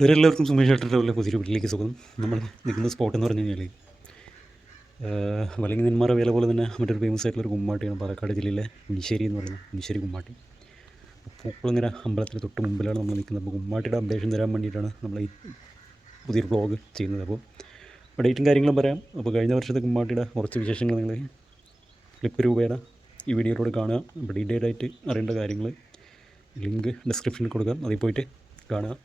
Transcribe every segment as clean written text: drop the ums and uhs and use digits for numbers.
ഇവരെല്ലാവർക്കും സുമേഷ് ഏട്ടൻ്റെ പുതിയൊരു വീട്ടിലേക്ക് സുഖം. നമ്മൾ നിൽക്കുന്ന സ്പോട്ട് എന്ന് പറഞ്ഞു കഴിഞ്ഞാൽ വല്ലങ്ങി നെന്മാറ വേല പോലെ തന്നെ മറ്റൊരു ഫേമസ് ആയിട്ടുള്ളൊരു കുമ്മാട്ടിയാണ് പാലക്കാട് ജില്ലയിലെ ഉണിശ്ശേരി എന്ന് പറയുന്നത് ഉണിശ്ശേരി കുമ്മാട്ടി. പൂക്കുളങ്ങര അമ്പലത്തിന് തൊട്ട് മുമ്പിലാണ് നമ്മൾ നിൽക്കുന്നത്. അപ്പോൾ കുമ്മാട്ടിയുടെ അപ്ഡേഷൻ തരാൻ വേണ്ടിയിട്ടാണ് നമ്മൾ ഈ പുതിയൊരു വ്ളോഗ് ചെയ്യുന്നത്. അപ്പോൾ ഡേറ്റും കാര്യങ്ങളും പറയാം. അപ്പോൾ കഴിഞ്ഞ വർഷത്തെ കുമ്മാട്ടിയുടെ കുറച്ച് വിശേഷങ്ങൾ നിങ്ങൾ ക്ലിപ്പ് രൂപയുടെ ഈ വീഡിയോയിലൂടെ കാണുക. അപ്പോൾ ഡീറ്റെയിൽ ആയിട്ട് അറിയേണ്ട കാര്യങ്ങൾ ലിങ്ക് ഡിസ്ക്രിപ്ഷനിൽ കൊടുക്കാം, അതിൽ പോയിട്ട് കാണുക.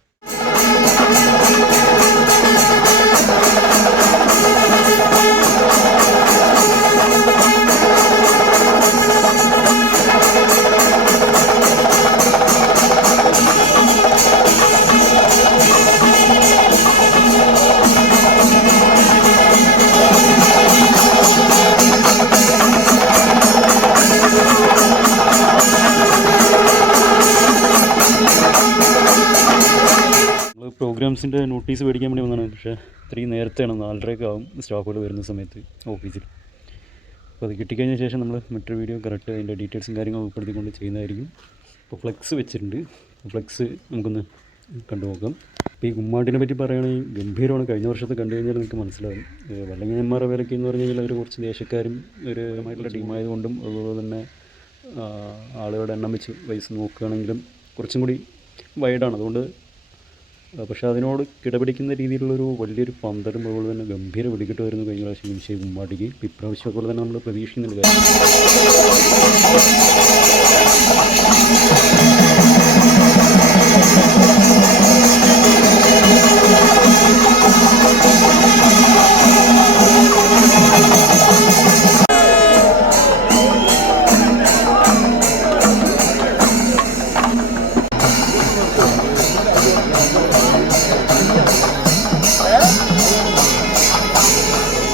പ്രോഗ്രാംസിൻ്റെ നോട്ടീസ് മേടിക്കാൻ വേണ്ടി വന്നതാണ്. പക്ഷേ ഇത്രയും നേരത്തെയാണ്, 4:30 ആവും സ്റ്റാഫുകൾ വരുന്ന സമയത്ത് ഓഫീസിൽ. അപ്പോൾ അത് കിട്ടിക്കഴിഞ്ഞ ശേഷം നമ്മൾ മറ്റൊരു വീഡിയോ കറക്റ്റ് അതിൻ്റെ ഡീറ്റെയിൽസും കാര്യങ്ങളും ഉൾപ്പെടുത്തിക്കൊണ്ട് ചെയ്യുന്നതായിരിക്കും. ഇപ്പോൾ ഫ്ലെക്സ് വെച്ചിട്ടുണ്ട്. ഫ്ലെക്സ് നമുക്കൊന്ന് കണ്ടു നോക്കാം. അപ്പോൾ ഈ കുമ്മാട്ടിനെ പറ്റി പറയുകയാണെങ്കിൽ ഗംഭീരമാണ്. കഴിഞ്ഞ വർഷത്തെ കണ്ടു കഴിഞ്ഞാൽ നിങ്ങൾക്ക് മനസ്സിലാകും. വല്ലങ്ങി നെന്മാറ വേലയ്ക്ക് എന്ന് പറഞ്ഞു കഴിഞ്ഞാൽ അവർ കുറച്ച് ദേശക്കാരും ഒരുമായിട്ടുള്ള ടീമായതുകൊണ്ടും അതുപോലെ തന്നെ ആളുകളുടെ എണ്ണം വെച്ച് വയസ്സ് നോക്കുകയാണെങ്കിലും കുറച്ചും കൂടി വൈഡാണ്. അതുകൊണ്ട് പക്ഷേ അതിനോട് കിടപിടിക്കുന്ന രീതിയിലുള്ളൊരു വലിയൊരു പന്തലും അതുപോലെ തന്നെ ഗംഭീര വെടിക്കെട്ട് വരുന്നു കഴിഞ്ഞ പ്രാവശ്യം ഉണിശ്ശേരി കുമ്മാട്ടിക്ക്. ഇപ്രാവശ്യം അതുപോലെ തന്നെ നമ്മൾ പ്രതീക്ഷിക്കുന്നുണ്ട് കാര്യം.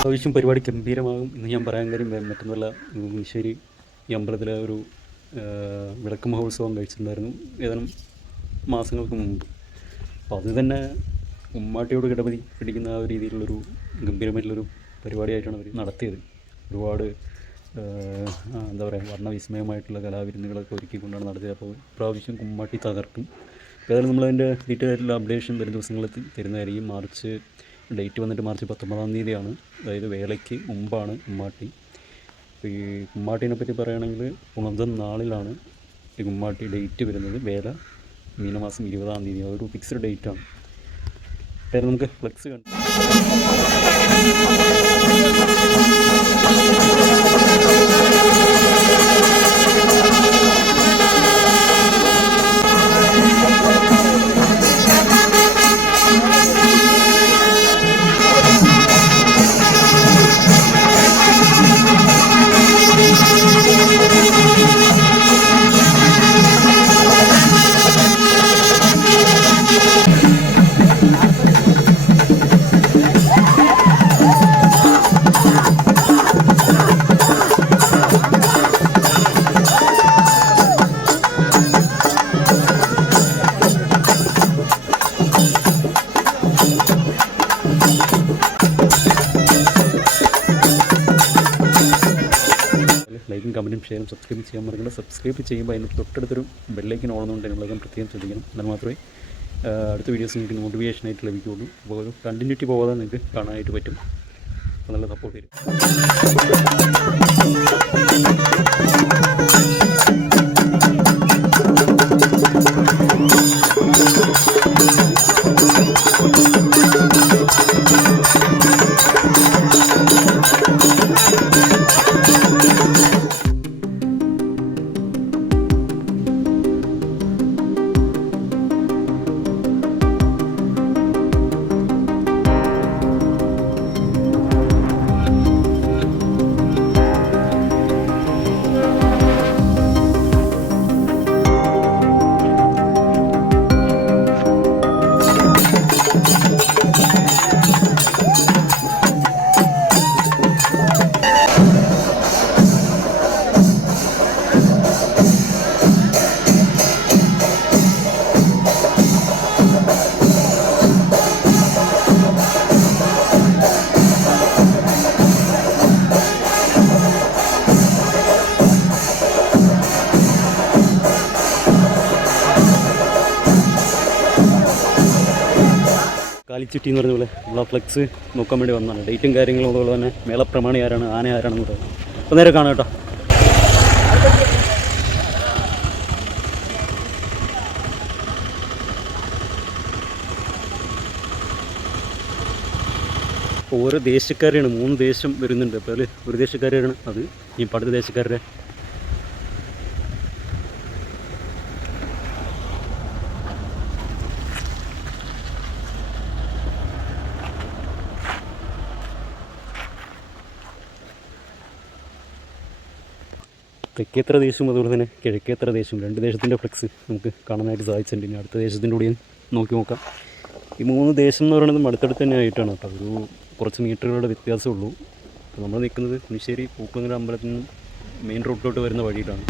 ആവശ്യം പരിപാടി ഗംഭീരമാകും എന്ന് ഞാൻ പറയാൻ കാര്യം മറ്റൊന്നുമല്ല, ഉണിശ്ശേരി ഈ അമ്പലത്തിലെ ഒരു വിളക്ക് മഹോത്സവം കഴിച്ചിട്ടുണ്ടായിരുന്നു ഏതാനും മാസങ്ങൾക്ക് മുമ്പ്. അപ്പോൾ അത് തന്നെ കുമ്മാട്ടിയോട് പിടിക്കുന്ന ആ ഒരു രീതിയിലുള്ളൊരു ഗംഭീരമായിട്ടുള്ളൊരു പരിപാടിയായിട്ടാണ് അവർ നടത്തിയത്. ഒരുപാട് എന്താ പറയുക, വർണ്ണവിസ്മയമായിട്ടുള്ള കലാവിരുന്നുകളൊക്കെ ഒരുക്കിക്കൊണ്ടാണ് നടത്തിയത്. അപ്പോൾ ഇപ്രാവശ്യം കുമ്മാട്ടി തകർക്കും. അപ്പോൾ ഏതായാലും നമ്മളതിൻ്റെ ഡീറ്റെയിൽ ആയിട്ടുള്ള അപ്ഡേഷൻ വരും ദിവസങ്ങളിൽ തരുന്നതായിരിക്കും. ഡേറ്റ് വന്നിട്ട് മാർച്ച് 19-ാം തീയതിയാണ്, അതായത് വേലയ്ക്ക് മുമ്പാണ് കുമ്മാട്ടി. അപ്പോൾ ഈ കുമ്മാട്ടീനെ പറ്റി പറയുകയാണെങ്കിൽ പുണർദം നാളിലാണ് ഈ കുമ്മാട്ടി ഡേറ്റ് വരുന്നത്. വേല മീനമാസം 20-ാം തീയതി, അതൊരു ഫിക്സ്ഡ് ഡേറ്റാണ്. അപ്പോൾ നമുക്ക് ഫ്ലെക്സ് കണ്ടു. ലൈക്കും കമൻറ്റും ഷെയറും സബ്സ്ക്രൈബ് ചെയ്യാൻ മറക്കണ്ട. സബ്സ്ക്രൈബ് ചെയ്യുമ്പോൾ അതിന് തൊട്ടടുത്തൊരു ബെല്ലൈക്കൻ ഓടുന്നുണ്ട്, നിങ്ങളൊക്കെ പ്രത്യേകം ശ്രദ്ധിക്കണം. എന്നാൽ മാത്രമേ അടുത്ത വീഡിയോസ് നിങ്ങൾക്ക് നോട്ടിഫിക്കേഷനായിട്ട് ലഭിക്കുകയുള്ളൂ. അപ്പോൾ ഒരു കണ്ടിന്യൂറ്റി പോകാതെ നിങ്ങൾക്ക് കാണാനായിട്ട് പറ്റും. അപ്പോൾ നല്ല സപ്പോർട്ട് ചെയ്യും. ചുറ്റി എന്ന് പറഞ്ഞ പോലെ നമ്മൾ ആ ഫ്ലെക്സ് നോക്കാൻ വേണ്ടി വന്നതാണ്. ഡേറ്റും കാര്യങ്ങളും അതുപോലെ തന്നെ മേളപ്രമാണി ആരാണ്, ആന ആരാണെന്ന് പറയുന്നത്. അപ്പോൾ നേരെ കാണാം കേട്ടോ. ഓരോ ദേശക്കാരെയാണ്, 3 ദേശം വരുന്നുണ്ട്. അപ്പോൾ അതിൽ ഒരു ദേശക്കാരാണ് അത്, ഈ അടുത്ത ദേശക്കാരുടെ തെക്കേത്ര ദേശവും അതുപോലെ തന്നെ കിഴക്കേത്ര ദേശവും 2 ദേശത്തിൻ്റെ ഫ്ലെക്സ് നമുക്ക് കാണാനായിട്ട് സാധിച്ചിട്ടുണ്ട്. ഇനി അടുത്ത ദേശത്തിൻ്റെ കൂടി നോക്കി നോക്കാം. ഈ 3 ദേശം എന്ന് പറയുന്നത് അടുത്തടുത്ത് തന്നെ ആയിട്ടാണ് കേട്ടോ. ഒരു കുറച്ച് മീറ്ററുകളുടെ വ്യത്യാസമുള്ളൂ. അപ്പോൾ നമ്മൾ നിൽക്കുന്നത് കുനിശ്ശേരി പൂക്കുളങ്ങര അമ്പലത്തിൽ നിന്ന് മെയിൻ റോഡിലോട്ട് വരുന്ന വഴിയിലാണ്.